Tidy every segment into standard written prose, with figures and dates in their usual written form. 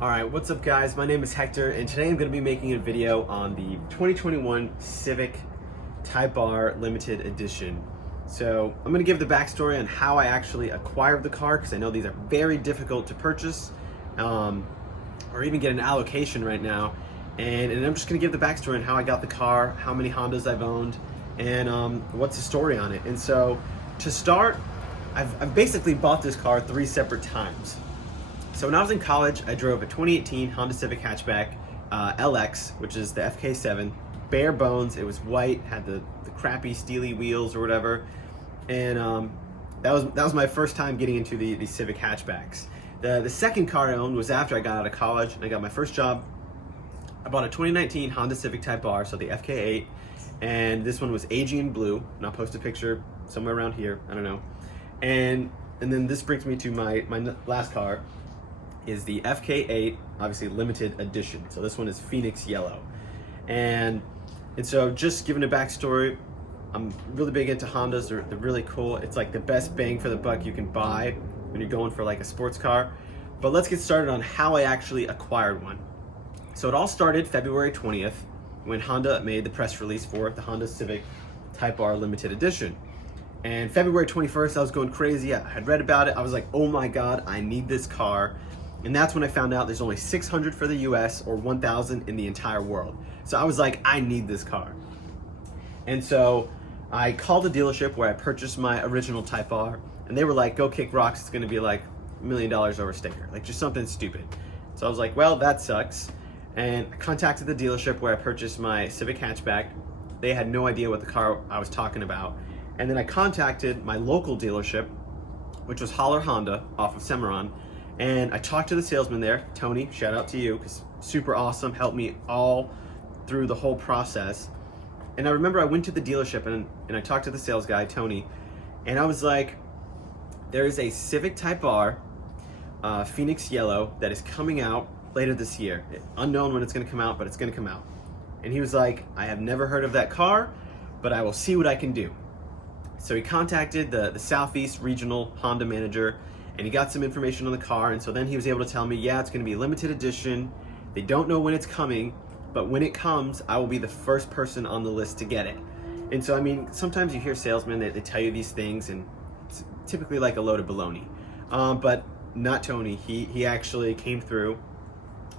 Alright, what's up guys? My name is Hector and today I'm going to be making a video on the 2021 Civic Type R Limited Edition. So I'm going to give the backstory on how I actually acquired the car, because I know these are very difficult to purchase or even get an allocation right now. And I'm just going to give the backstory on how I got the car, how many Hondas I've owned, and what's the story on it. And so to start, I've basically bought this car 3 separate times. So when I was in college, I drove a 2018 Honda Civic hatchback LX, which is the FK7, bare bones. It was white, had the crappy steely wheels or whatever, and that was my first time getting into the Civic hatchbacks. The second car I owned was after I got out of college and I got my first job. I bought a 2019 Honda Civic Type R, so the FK8, and this one was Aegean blue, and I'll post a picture somewhere around here, I don't know. And then this brings me to my last car, is the FK8, obviously limited edition. So this one is Phoenix yellow. And so just giving a backstory, I'm really big into Hondas. They're really cool. It's like the best bang for the buck you can buy when you're going for like a sports car. But let's get started on how I actually acquired one. So it all started February 20th when Honda made the press release for the Honda Civic Type R limited edition. And February 21st, I was going crazy. I had read about it. I was like, oh my God, I need this car. And that's when I found out there's only 600 for the US or 1,000 in the entire world. So I was like, I need this car. And so I called the dealership where I purchased my original Type R, and they were like, go kick rocks, it's gonna be like $1 million over sticker, like just something stupid. So I was like, well, that sucks. And I contacted the dealership where I purchased my Civic hatchback. They had no idea what the car I was talking about. And then I contacted my local dealership, which was Holler Honda off of Cimarron. And I talked to the salesman there, Tony, shout out to you, because super awesome, helped me all through the whole process. And I remember I went to the dealership and I talked to the sales guy, Tony, and I was like, there is a Civic Type R Phoenix yellow that is coming out later this year. Unknown when it's gonna come out, but it's gonna come out. And he was like, I have never heard of that car, but I will see what I can do. So he contacted the Southeast Regional Honda manager, and he got some information on the car, and so then he was able to tell me, yeah, it's going to be limited edition. They don't know when it's coming, but when it comes, I will be the first person on the list to get it. And so, I mean, sometimes you hear salesmen, they tell you these things, and it's typically like a load of baloney. But not Tony. He actually came through.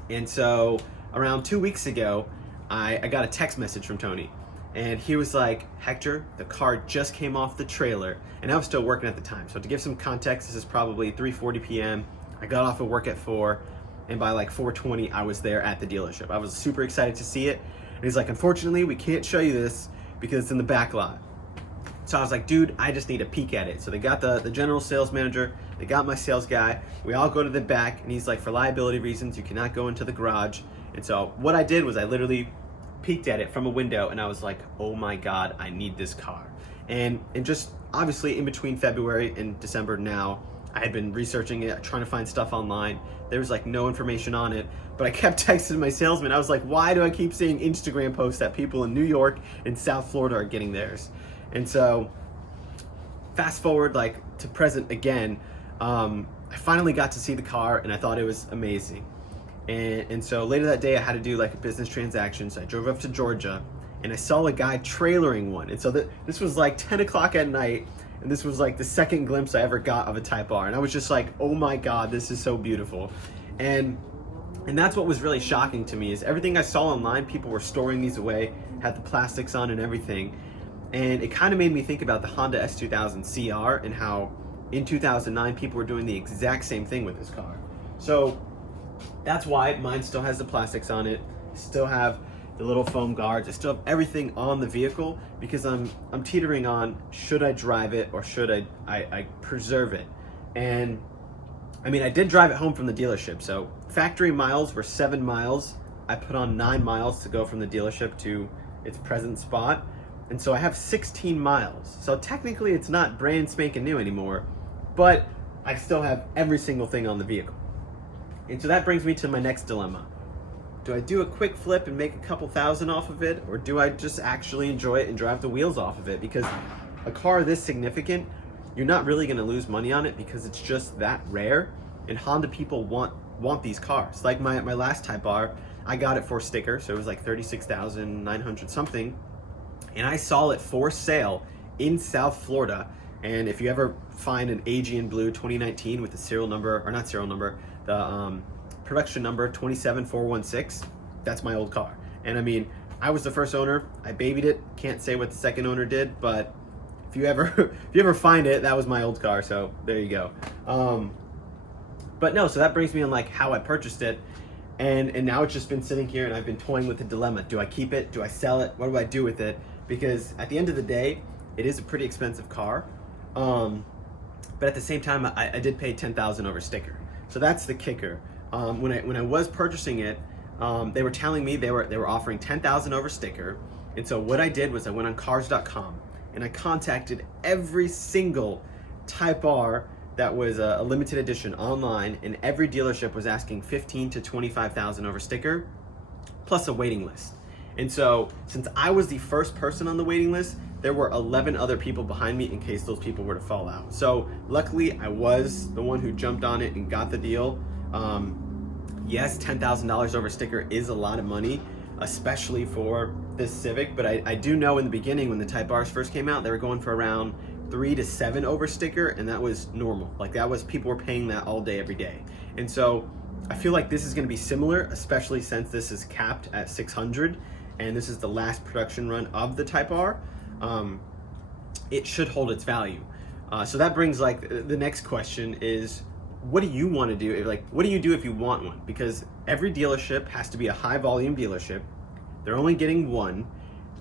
And so around 2 weeks ago, I got a text message from Tony. And he was like, Hector, the car just came off the trailer. And I was still working at the time. So to give some context, this is probably 3:40 p.m. I got off of work at 4, and by like 4:20, I was there at the dealership. I was super excited to see it. And he's like, unfortunately, we can't show you this because it's in the back lot. So I was like, dude, I just need a peek at it. So they got the general sales manager, they got my sales guy. We all go to the back, and he's like, for liability reasons, you cannot go into the garage. And so what I did was I literally peeked at it from a window, and I was like, oh my God, I need this car. And just obviously in between February and December now, I had been researching it, trying to find stuff online. There was like no information on it, but I kept texting my salesman. I was like, why do I keep seeing Instagram posts that people in New York and South Florida are getting theirs? And so fast forward like to present again, I finally got to see the car, and I thought it was amazing. And so later that day I had to do like a business transaction, so I drove up to Georgia and I saw a guy trailering one. And so this was like 10 o'clock at night, and this was like the second glimpse I ever got of a Type R. And I was just like, oh my God, this is so beautiful. And that's what was really shocking to me, is everything I saw online, people were storing these away, had the plastics on and everything. And it kind of made me think about the Honda S2000 CR and how in 2009 people were doing the exact same thing with this car. So that's why mine still has the plastics on it, still have the little foam guards, I still have everything on the vehicle, because I'm teetering on, should I drive it or should I preserve it? And I mean, I did drive it home from the dealership, so factory miles were 7 miles. I put on 9 miles to go from the dealership to its present spot, and so I have 16 miles. So technically it's not brand spanking new anymore, but I still have every single thing on the vehicle. And so that brings me to my next dilemma. Do I do a quick flip and make a couple thousand off of it, or do I just actually enjoy it and drive the wheels off of it? Because a car this significant, you're not really gonna lose money on it because it's just that rare, and Honda people want want these cars. Like my last Type R, I got it for sticker, so it was like 36,900 something, and I saw it for sale in South Florida. And if you ever find an Aegean Blue 2019 with the serial number, or not serial number, the production number 27416, that's my old car. And I mean, I was the first owner, I babied it, can't say what the second owner did, but if you ever find it, that was my old car, so there you go. But no, so that brings me on like how I purchased it, and now it's just been sitting here, and I've been toying with the dilemma. Do I keep it? Do I sell it? What do I do with it? Because at the end of the day, it is a pretty expensive car, but at the same time, I did pay $10,000 over sticker, so that's the kicker. When I was purchasing it, they were telling me they were offering $10,000 over sticker, and so what I did was I went on cars.com and I contacted every single Type R that was a limited edition online, and every dealership was asking $15,000 to $25,000 over sticker, plus a waiting list. And so since I was the first person on the waiting list, there were 11 other people behind me in case those people were to fall out. So luckily I was the one who jumped on it and got the deal. Yes, $10,000 over sticker is a lot of money, especially for this Civic, but I do know in the beginning when the Type Rs first came out, they were going for around 3 to 7 over sticker, and that was normal. Like that was, people were paying that all day, every day. And so I feel like this is gonna be similar, especially since this is capped at 600, and this is the last production run of the Type R. It should hold its value. So that brings like the next question is, what do you want to do? Like, what do you do if you want one? Because every dealership has to be a high volume dealership. They're only getting one,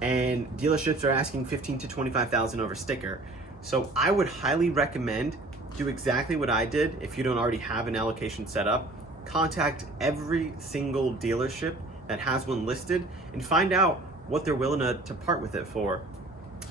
and dealerships are asking $15,000 to $25,000 over sticker. So I would highly recommend do exactly what I did. If you don't already have an allocation set up, contact every single dealership that has one listed and find out what they're willing to part with it for.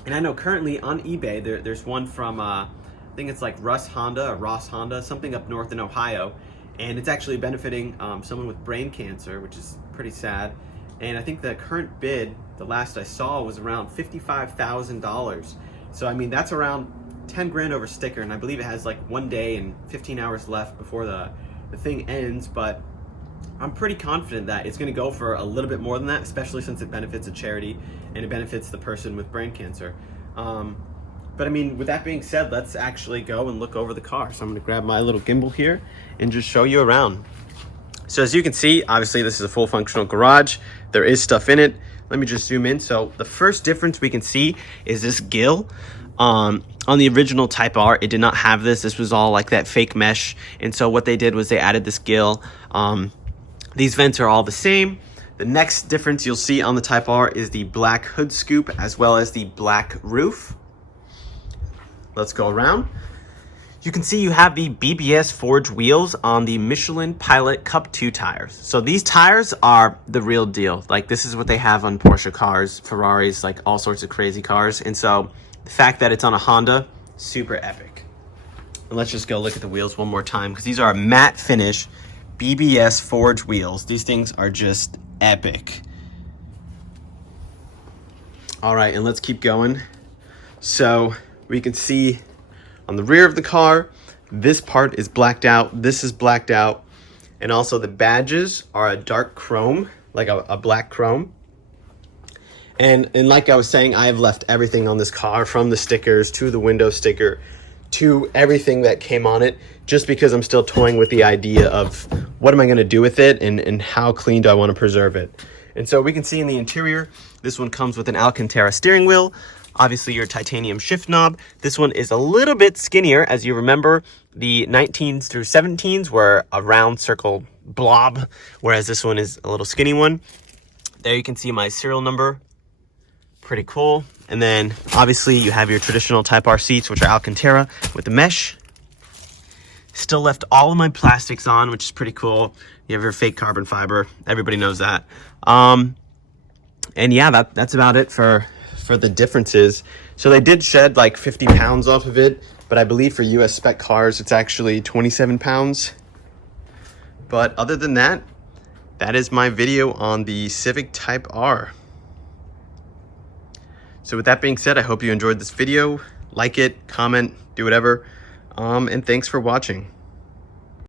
And I know currently on eBay, there's one from, I think it's like Ross Honda, something up north in Ohio. And it's actually benefiting someone with brain cancer, which is pretty sad. And I think the current bid, the last I saw, was around $55,000. So I mean, that's around 10 grand over sticker, and I believe it has like 1 day and 15 hours left before the thing ends, but I'm pretty confident that it's gonna go for a little bit more than that, especially since it benefits a charity and it benefits the person with brain cancer. But I mean, with that being said, let's actually go and look over the car. So I'm gonna grab my little gimbal here and just show you around. So as you can see, obviously this is a full functional garage. There is stuff in it. Let me just zoom in. So the first difference we can see is this grille. On the original Type R, it did not have this. This was all like that fake mesh. And so what they did was they added this grille. These vents are all the same. The next difference you'll see on the Type R is the black hood scoop as well as the black roof. Let's go around. You can see you have the BBS forged wheels on the Michelin Pilot Cup 2 tires. So these tires are the real deal. Like, this is what they have on Porsche cars, Ferraris, like all sorts of crazy cars. And so the fact that it's on a Honda, super epic. And let's just go look at the wheels one more time, because these are matte finish BBS forged wheels. These things are just epic. All right, and let's keep going. So we can see on the rear of the car, this part is blacked out, this is blacked out, and also the badges are a dark chrome, like a black chrome. And like I was saying, I have left everything on this car, from the stickers to the window sticker to everything that came on it, just because I'm still toying with the idea of what am I gonna do with it, and how clean do I wanna preserve it. And so we can see in the interior, this one comes with an Alcantara steering wheel, obviously your titanium shift knob. This one is a little bit skinnier. As you remember, the 19s through 17s were a round circle blob, whereas this one is a little skinny one. There you can see my serial number. Pretty cool. And then obviously you have your traditional Type R seats, which are Alcantara with the mesh. Still left all of my plastics on, which is pretty cool. You have your fake carbon fiber. Everybody knows that. And yeah, that's about it for the differences. So they did shed like 50 pounds off of it, but I believe for US spec cars, it's actually 27 pounds. But other than that, that is my video on the Civic Type R. So with that being said, I hope you enjoyed this video. Like it, comment, do whatever. And thanks for watching.